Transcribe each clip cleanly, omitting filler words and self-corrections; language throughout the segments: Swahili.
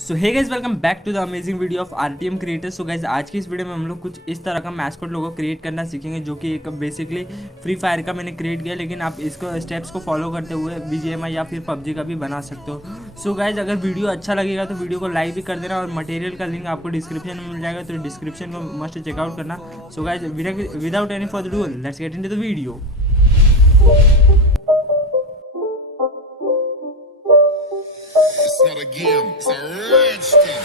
So hey guys, welcome back to the amazing video of RTM creator. So guys, आज की इस वीडियो में हम लोग कुछ इस तरह का मैस्कॉट लोगो क्रिएट करना सीखेंगे, जो कि एक बेसिकली फ्री फायर का मैंने क्रिएट किया, लेकिन आप इसको स्टेप्स को फॉलो करते हुए बीजीएमआई या फिर पबजी का भी बना सकते हो। सो गाइस, अगर वीडियो अच्छा लगेगा तो वीडियो को लाइक भी कर देना, और मटेरियल का लिंक आपको डिस्क्रिप्शन में मिल जाएगा, तो डिस्क्रिप्शन को मस्ट चेकआउट करना। So guys, without any further ado, let's get into the video. It's not a game, it's a rich thing.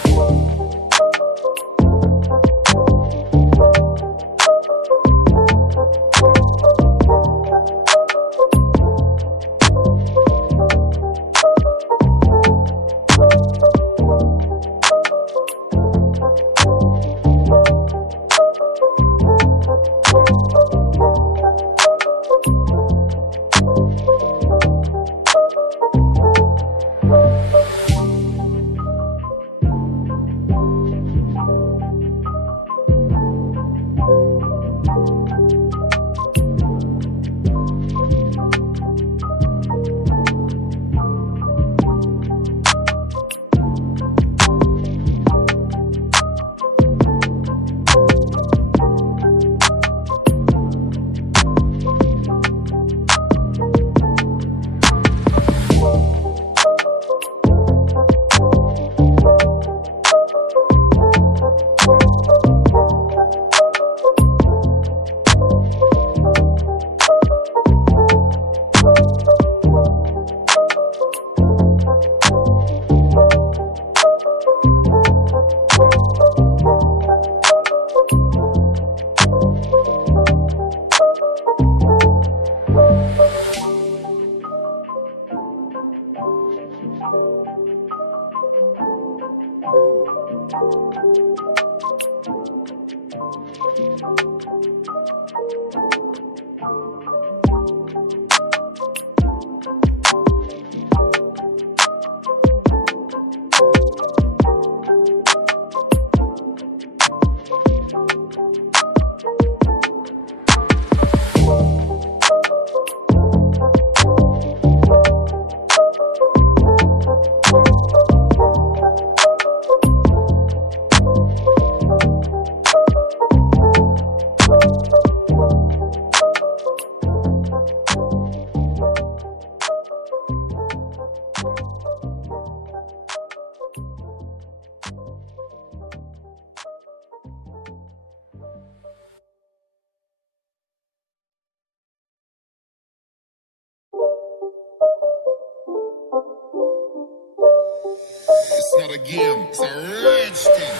It's not a game, it's a rich thing.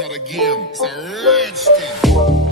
not a game, it's a rich thing.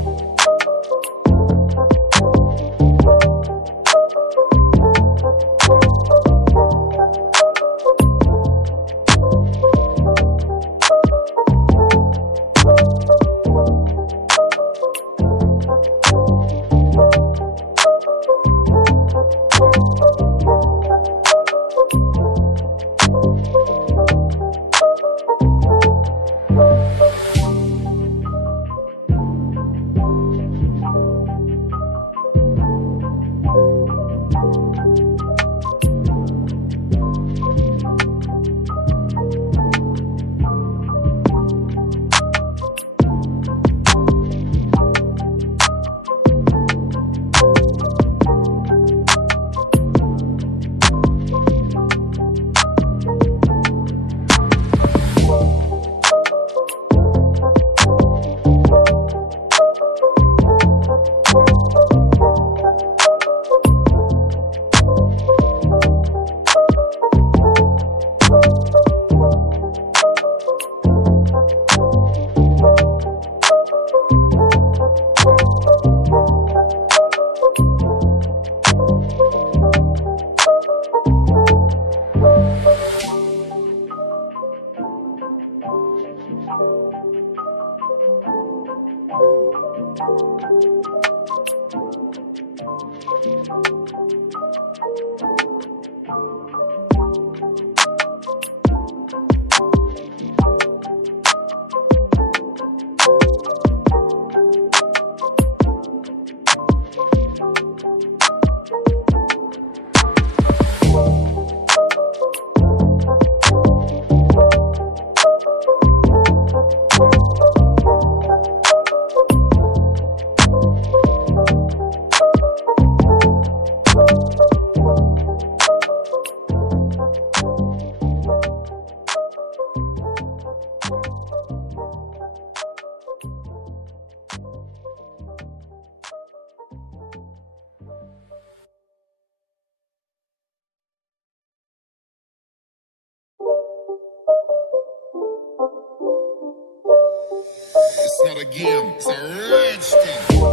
It's not a game, it's a rich thing.